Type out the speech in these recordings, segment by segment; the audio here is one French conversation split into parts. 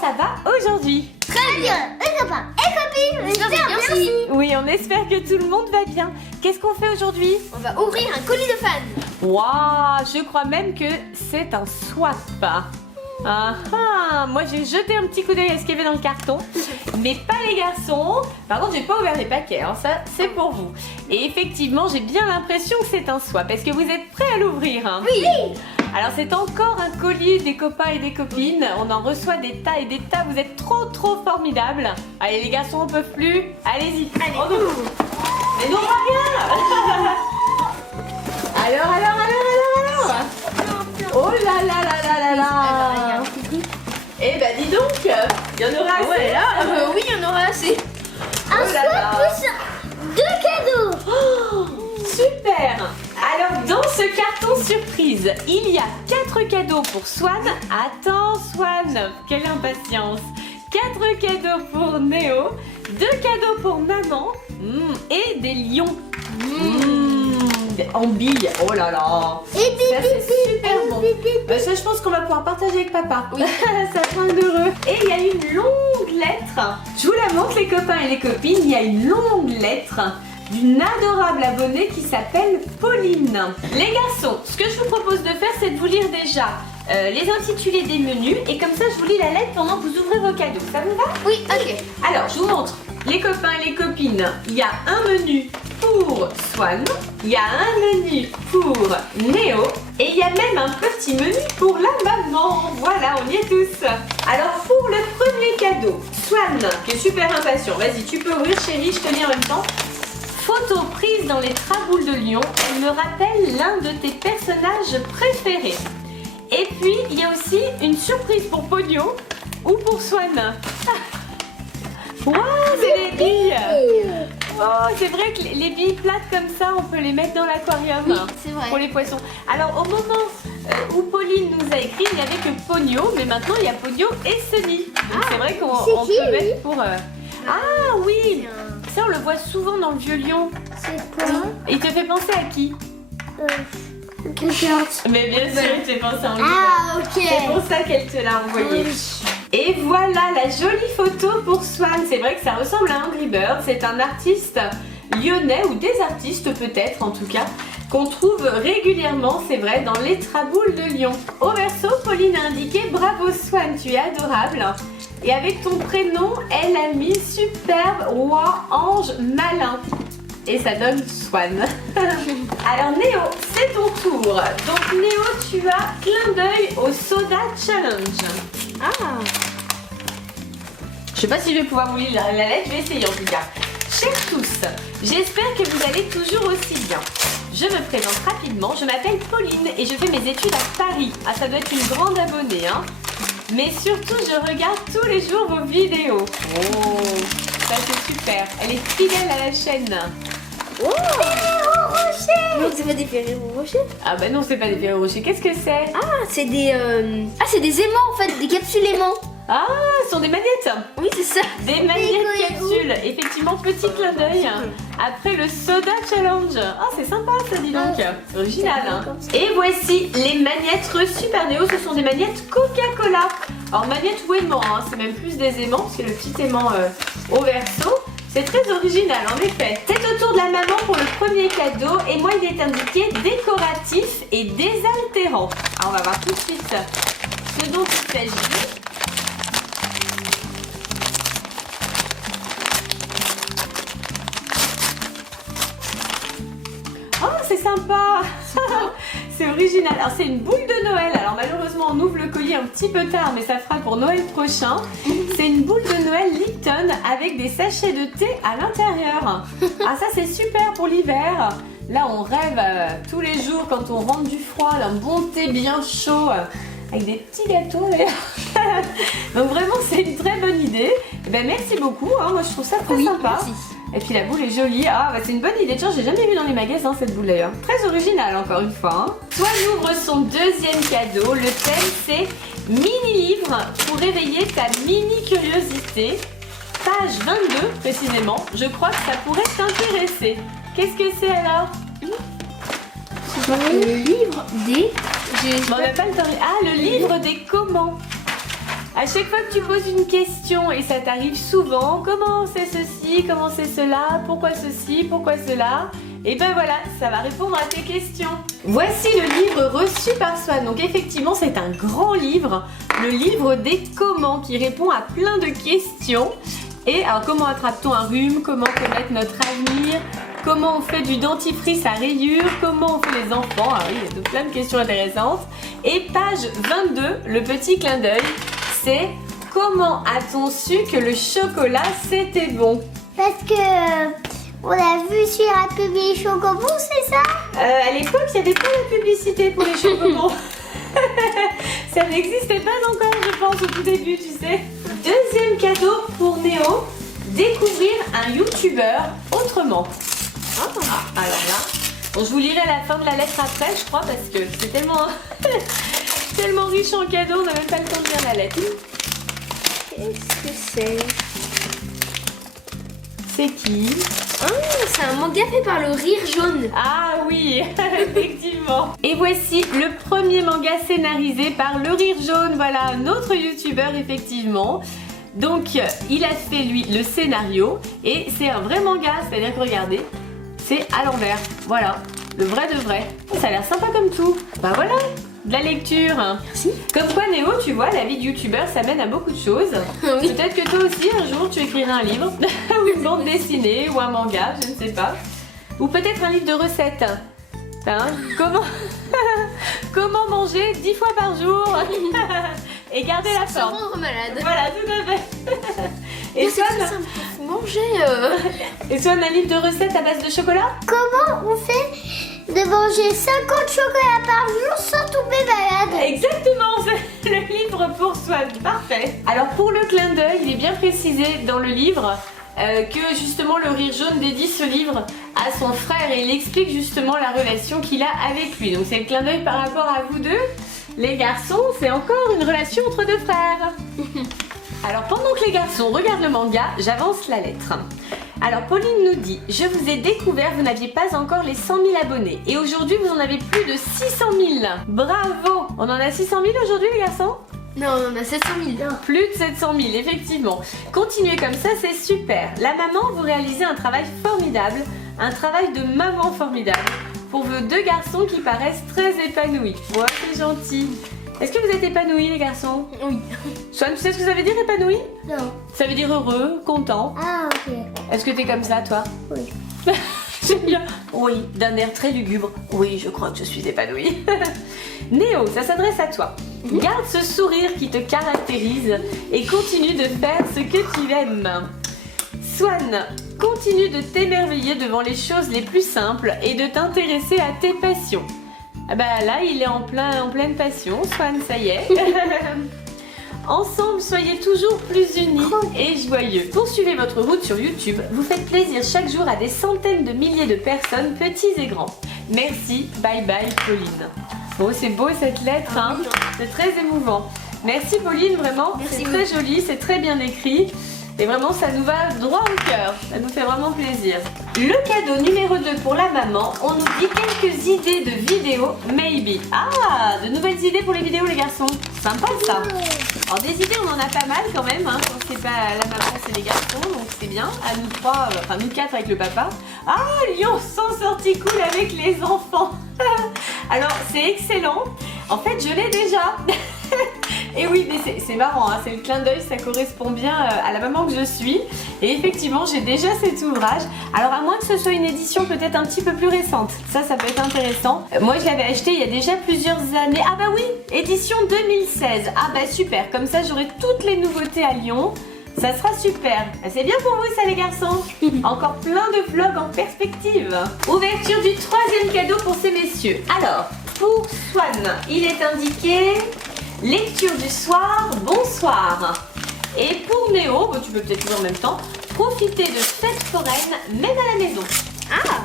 ça va aujourd'hui? Très bien. Les copains et copines, j'espère bien aussi. Oui, on espère que tout le monde va bien. Qu'est-ce qu'on fait aujourd'hui? On va ouvrir un colis de fans. Waouh, je crois même que c'est un swap. Ah ah, moi j'ai jeté un petit coup d'œil à ce qu'il y avait dans le carton, mais pas les garçons. Par contre, j'ai pas ouvert les paquets, hein. Ça c'est pour vous. Et effectivement, j'ai bien l'impression que c'est un swap. Est-ce que vous êtes prêts à l'ouvrir, hein? Oui. Alors c'est encore un colis des copains et des copines. On en reçoit des tas et des tas. Vous êtes trop formidables. Allez les garçons, on peut plus. Allez-y. Allez. On ouvre. Mais non, pas rien. Alors. Oh là là. Eh ben dis donc, il y en aura assez. Ouais, là, oui, il y en aura assez. Un swap plus 2 cadeaux. Oh, super. Alors dans ce carton surprise, il y a 4 cadeaux pour Swan. Attends Swan, quelle impatience. 4 cadeaux pour Néo, 2 cadeaux pour maman et des lions. En billes, oh là là. Ça c'est super bon. Ça je pense qu'on va pouvoir partager avec papa. Oui. Ça fringue d'heureux. Et il y a une longue lettre. Je vous la montre les copains et les copines. Il y a une longue lettre d'une adorable abonnée qui s'appelle Pauline. Les garçons, ce que je vous propose de faire, c'est de vous lire déjà les intitulés des menus. Et comme ça, je vous lis la lettre pendant que vous ouvrez vos cadeaux. Ça vous va? Oui, ok. Alors, je vous montre. Les copains et les copines, il y a un menu pour Swan, il y a un menu pour Néo et il y a même un petit menu pour la maman. Voilà, on y est tous. Alors, pour le premier cadeau, Swan, qui est super impatient. Vas-y, tu peux ouvrir chérie, je te lis en même temps. Photo prise dans les Traboules de Lyon, elle me rappelle l'un de tes personnages préférés. Et puis, il y a aussi une surprise pour Pogno ou pour Swan. Wow, c'est les billes. Oh, c'est vrai que les billes plates comme ça, on peut les mettre dans l'aquarium, Oui, c'est vrai. pour les poissons. Alors, au moment où Pauline nous a écrit, il n'y avait que Pogno, mais maintenant il y a Pogno et Sunny. Donc c'est vrai qu'on peut mettre pour... Ah oui, ça on le voit souvent dans le Vieux Lion. C'est quoi? Il te fait penser à qui? Mais bien sûr, il te fait penser à Angry Birds. Ah, ok. C'est pour ça qu'elle te l'a envoyé. Et voilà la jolie photo pour Swan. C'est vrai que ça ressemble à Angry Birds. C'est un artiste lyonnais ou des artistes peut-être en tout cas qu'on trouve régulièrement, c'est vrai, dans les Traboules de Lyon. Au verso, Pauline a indiqué bravo Swan, tu es adorable. Et avec ton prénom, elle a mis superbe, roi, ange, malin. Et ça donne Swan. Alors Néo, c'est ton tour. Donc Néo, tu as clin d'œil au Soda Challenge. Ah. Je sais pas si je vais pouvoir vous lire la lettre, je vais essayer en tout cas. Chers tous, j'espère que vous allez toujours aussi bien. Je me présente rapidement, je m'appelle Pauline et je fais mes études à Paris. Ah, ça doit être une grande abonnée, hein. Mais surtout, je regarde tous les jours vos vidéos. Oh, ça c'est super. Elle est fidèle à la chaîne. Oh, Ferrero Rocher. Non, c'est pas des Ferrero Rocher. Ah bah non, c'est pas des Ferrero Rocher. Qu'est-ce que c'est? Ah, c'est des c'est des aimants en fait, des capsules aimants. Ah, ce sont des magnettes. Oui, c'est ça. Des magnettes capsules. Effectivement, petit clin d'œil. Après le Soda Challenge. Ah, c'est sympa ça, dis donc. C'est original. Hein. Et voici les magnettes reçues par Néo. Ce sont des magnettes Coca-Cola. Alors, magnettes ou aimants, hein. C'est même plus des aimants. C'est le petit aimant au verso. C'est très original, en effet. C'est au tour de la maman pour le premier cadeau. Et moi, il est indiqué décoratif et désaltérant. Alors, on va voir tout de suite ce dont il s'agit. Oh, c'est sympa. C'est original. Alors, c'est une boule de Noël. Alors, malheureusement, on ouvre le colis un petit peu tard, mais ça fera pour Noël prochain. C'est une boule de Noël Lipton avec des sachets de thé à l'intérieur. Ah, ça, c'est super pour l'hiver. Là, on rêve tous les jours quand on rentre du froid, d'un bon thé bien chaud, avec des petits gâteaux d'ailleurs. Donc, vraiment, c'est une très bonne idée. Et ben, merci beaucoup. Hein. Moi, je trouve ça très sympa. Merci. Et puis la boule est jolie. Ah, bah c'est une bonne idée. Tiens, j'ai jamais vu dans les magasins cette boule d'ailleurs. Très originale encore une fois. Hein. Swan ouvre son deuxième cadeau. Le thème c'est mini-livre pour réveiller ta mini-curiosité. Page 22 précisément. Je crois que ça pourrait t'intéresser. Qu'est-ce que c'est alors? Le livre des... Bon, on n'a pas le temps. Ah, le livre des comment. À chaque fois que tu poses une question, et ça t'arrive souvent, comment c'est ceci, comment c'est cela, pourquoi ceci, pourquoi cela, et ben voilà, ça va répondre à tes questions. Voici le livre reçu par Swan. Donc effectivement, c'est un grand livre, le livre des comment, qui répond à plein de questions. Et alors, comment attrape-t-on un rhume, comment connaître notre avenir, comment on fait du dentifrice à rayures, comment on fait les enfants, ah oui, il y a plein de questions intéressantes. Et page 22, le petit clin d'œil, c'est comment a-t-on su que le chocolat c'était bon? Parce que on a vu sur la pub les chocobons, c'est ça? À l'époque, il n'y avait pas de publicité pour les chocobons. Ça n'existait pas encore, je pense, au tout début, tu sais. Deuxième cadeau pour Néo, découvrir un youtubeur autrement. Alors là, bon, je vous lirai la fin de la lettre après, je crois, parce que c'est tellement, tellement riche en cadeaux, on n'a même pas le temps de lire la lettre. Qu'est-ce que c'est? C'est qui? Ah, c'est un manga fait par le Rire Jaune. Ah oui, effectivement. Et voici le premier manga scénarisé par le Rire Jaune. Voilà, un autre youtubeur, effectivement. Donc, il a fait, lui, le scénario. Et c'est un vrai manga, c'est-à-dire que, regardez, c'est à l'envers. Voilà, le vrai de vrai. Ça a l'air sympa comme tout. Bah voilà, de la lecture. Merci. Comme quoi, Néo, tu vois, la vie de youtubeur, ça mène à beaucoup de choses. Oui. Peut-être que toi aussi, un jour, tu écriras un livre, ou une bande dessinée, ou un manga, je ne sais pas. Ou peut-être un livre de recettes. Hein, comment manger 10 fois par jour et garder la Ça forme. rendre malade. Voilà, tout à fait. Et C'est très Swan, simple. Faut manger. et Swan, un livre de recettes à base de chocolat? Comment on fait de manger 50 chocolats par jour sans tomber malade? Exactement, c'est le livre pour Swan, parfait. Alors pour le clin d'œil, il est bien précisé dans le livre que justement le Rire Jaune dédie ce livre à son frère et il explique justement la relation qu'il a avec lui. Donc c'est le clin d'œil par rapport à vous deux. Les garçons, c'est encore une relation entre deux frères. Alors pendant que les garçons regardent le manga, j'avance la lettre. Alors Pauline nous dit, je vous ai découvert, vous n'aviez pas encore les 100 000 abonnés et aujourd'hui vous en avez plus de 600 000. Bravo! On en a 600 000 aujourd'hui les garçons? Non, on a 700 000. Plus de 700 000, effectivement. Continuez comme ça, c'est super. La maman, vous réalisez un travail formidable, un travail de maman formidable pour vos deux garçons qui paraissent très épanouis. Ouais, c'est gentil. Est-ce que vous êtes épanouis les garçons? Oui. Swan, tu sais ce que ça veut dire épanoui? Non. Ça veut dire heureux, content. Ah, ok. Est-ce que t'es comme ça toi? Oui. J'aime bien. Oui, d'un air très lugubre. Oui, je crois que je suis épanouie. Néo, ça s'adresse à toi. Garde ce sourire qui te caractérise et continue de faire ce que tu aimes. Swan, continue de t'émerveiller devant les choses les plus simples et de t'intéresser à tes passions. Ah bah là, il est en pleine passion, Swan, ça y est. Ensemble, soyez toujours plus unis et joyeux. Poursuivez votre route sur YouTube. Vous faites plaisir chaque jour à des centaines de milliers de personnes, petits et grands. Merci, bye bye Pauline. Bon, c'est beau cette lettre, hein. C'est très émouvant. Merci Pauline, vraiment, c'est très joli, c'est très bien écrit. Et vraiment, ça nous va droit au cœur. Ça nous fait vraiment plaisir. Le cadeau numéro 2 pour la maman, on nous dit quelques idées de vidéos, maybe. Ah, de nouvelles idées pour les vidéos les garçons. Sympa ça. Alors des idées, on en a pas mal quand même. Hein. Quand c'est pas la maman, c'est les garçons, donc c'est bien. À nous trois, enfin nous quatre avec le papa. Ah, Lyon sans sortie cool avec les enfants. Alors c'est excellent. En fait, je l'ai déjà. Et oui, mais c'est marrant, hein, c'est le clin d'œil, ça correspond bien à la maman que je suis. Et effectivement, j'ai déjà cet ouvrage. Alors à moins que ce soit une édition peut-être un petit peu plus récente. Ça peut être intéressant. Moi, je l'avais acheté il y a déjà plusieurs années. Ah bah oui, édition 2016. Ah bah super, comme ça j'aurai toutes les nouveautés à Lyon. Ça sera super. C'est bien pour vous ça les garçons. Encore plein de vlogs en perspective. Ouverture du troisième cadeau pour ces messieurs. Alors, pour Swan, il est indiqué lecture du soir, bonsoir. Et pour Néo, tu peux peut-être lire en même temps, profiter de fêtes foraines même à la maison. Ah.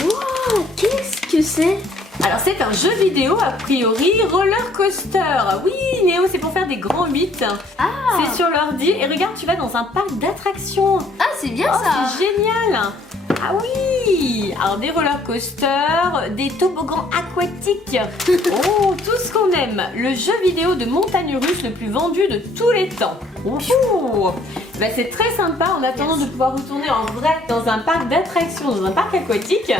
Wow, qu'est-ce que c'est? Alors c'est un jeu vidéo a priori roller coaster. Oui Néo, c'est pour faire des grands 8. Ah. C'est sur l'ordi et regarde, tu vas dans un parc d'attractions. Ah, c'est bien ça. C'est génial. Ah oui! Alors des roller coasters, des toboggans aquatiques. Oh, tout ce qu'on aime. Le jeu vidéo de montagne russe le plus vendu de tous les temps. Oh. Bah, c'est très sympa en attendant de pouvoir retourner en vrai dans un parc d'attractions, dans un parc aquatique.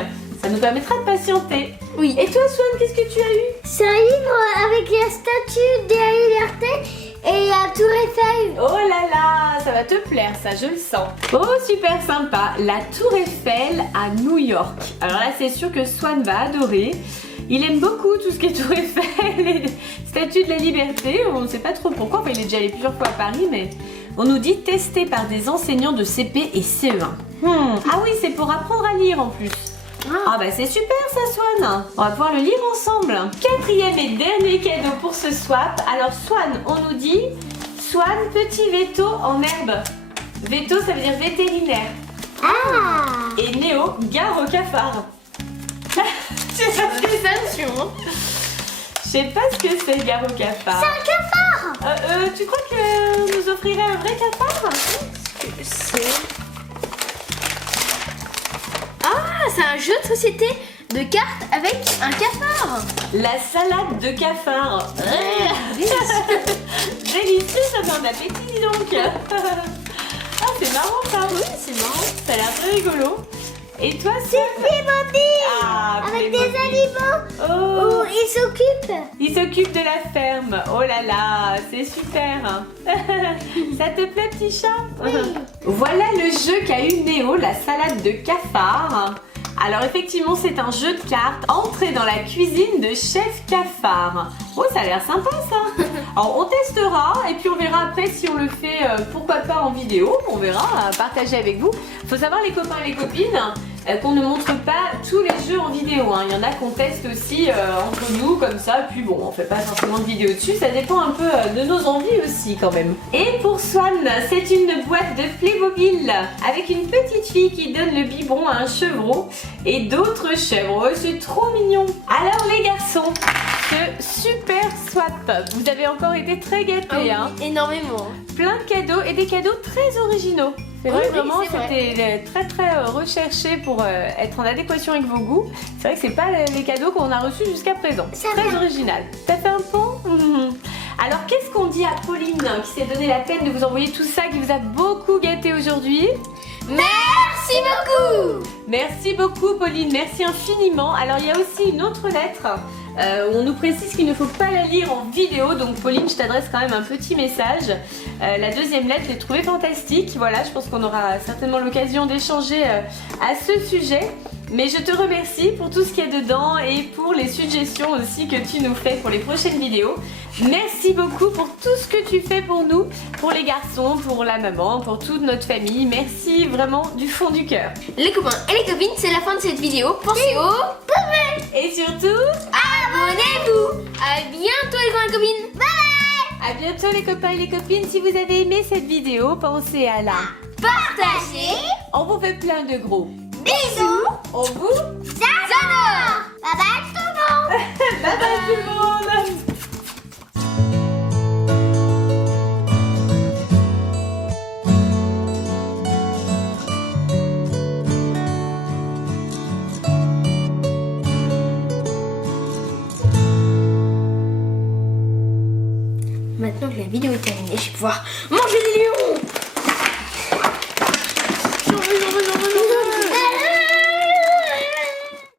Ça nous permettra de patienter. Oui. Et toi, Swan, qu'est-ce que tu as eu? C'est un livre avec la statue de la liberté et la tour Eiffel. Oh là là, ça va te plaire ça, je le sens. Oh, super sympa, la Tour Eiffel à New York. Alors là, c'est sûr que Swan va adorer. Il aime beaucoup tout ce qui est Tour Eiffel et Statue de la Liberté. On ne sait pas trop pourquoi, enfin, il est déjà allé plusieurs fois à Paris, mais on nous dit testé par des enseignants de CP et CE1. Ah oui, c'est pour apprendre à lire en plus. Ah bah c'est super ça, Swan. On va pouvoir le lire ensemble. Quatrième et dernier cadeau pour ce swap. Alors Swan, on nous dit Swan, petit veto en herbe. Veto, ça veut dire vétérinaire. Ah. Et Néo, gare au cafard. Je sais pas ce que c'est. Je sais pas ce que c'est, gare au cafard. C'est un cafard. Tu crois que nous offrirait un vrai cafard? Ah, c'est un jeu de société de cartes avec un cafard. La salade de cafard. Délicieux, ça donne appétit, dis donc. Ah, c'est marrant ça. Oui, c'est marrant. Ça a l'air très rigolo. Et toi, c'est Playmobil. Ah, Avec des Playmobil. animaux Oh, où ils s'occupent. il s'occupe de la ferme. Oh là là, c'est super. Ça te plaît, petit chat? Oui. Voilà le jeu qu'a eu Néo, la salade de cafard. Alors effectivement, c'est un jeu de cartes entré dans la cuisine de Chef Cafard. Oh, ça a l'air sympa ça. Alors on testera et puis on verra après si on le fait, pourquoi pas en vidéo. On verra, partager avec vous. Faut savoir les copains et les copines qu'on ne montre pas tous les jeux en vidéo. Il y en a qu'on teste aussi entre nous comme ça. Puis bon, on fait pas forcément de vidéo dessus. Ça dépend un peu de nos envies aussi quand même. Et pour Swan, c'est une boîte de Playmobil avec une petite fille qui donne le biberon à un chevreau et d'autres chèvres. Oh, c'est trop mignon. Alors les garçons, ce super swap, vous avez encore été très gâtés. Ah oui, énormément. Plein de cadeaux et des cadeaux très originaux. C'est vrai, Oui, vraiment, c'est vrai. c'était très recherché pour être en adéquation avec vos goûts. C'est vrai que c'est pas les cadeaux qu'on a reçus jusqu'à présent. Ça Très va. original. T'as fait un pont? Alors, qu'est-ce qu'on dit à Pauline qui s'est donné la peine de vous envoyer tout ça, qui vous a beaucoup gâté aujourd'hui? Merci beaucoup. Merci beaucoup, Pauline. Merci infiniment. Alors, il y a aussi une autre lettre où on nous précise qu'il ne faut pas la lire en vidéo. Donc, Pauline, je t'adresse quand même un petit message. La deuxième lettre, j'ai trouvé fantastique. Voilà, je pense qu'on aura certainement l'occasion d'échanger à ce sujet. Mais je te remercie pour tout ce qu'il y a dedans et pour les suggestions aussi que tu nous fais pour les prochaines vidéos. Merci beaucoup pour tout ce que tu fais pour nous, pour les garçons, pour la maman, pour toute notre famille. Merci vraiment du fond du cœur. Les copains et les copines, c'est la fin de cette vidéo. Pensez au... Et surtout, Abonnez-vous. À bientôt les copains et copines. Bye. à bientôt les copains et les copines. Si vous avez aimé cette vidéo, pensez à la... Partagez. On vous fait plein de gros. Bisous. On vous... J'adore. Bye bye tout le monde. Bye bye tout le monde. Maintenant que la vidéo est terminée, je vais pouvoir manger des lions.